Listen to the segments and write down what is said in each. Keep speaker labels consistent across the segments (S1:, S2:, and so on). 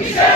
S1: या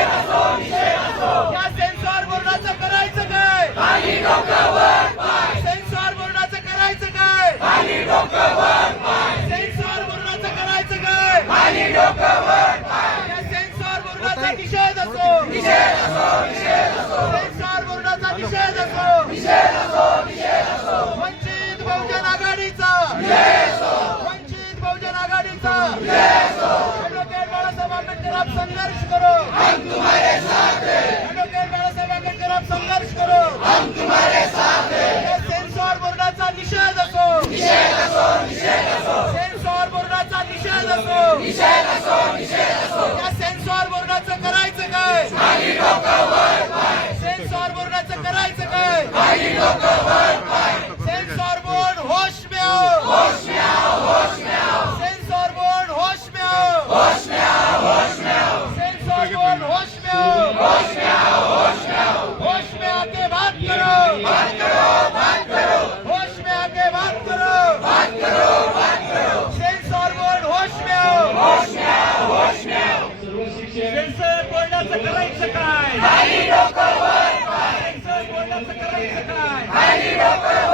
S1: बोर्ड होश में आओ
S2: सेंसर बोर्ड होश में आओ होश में आके बात करो होश में आके बात करो सेंसर बोर्ड होश में आओ सेन्सर बोर्डाचं करायचं काय सेन्सर बोर्डाचं करायचं काय
S1: सेन्सर बोर्ड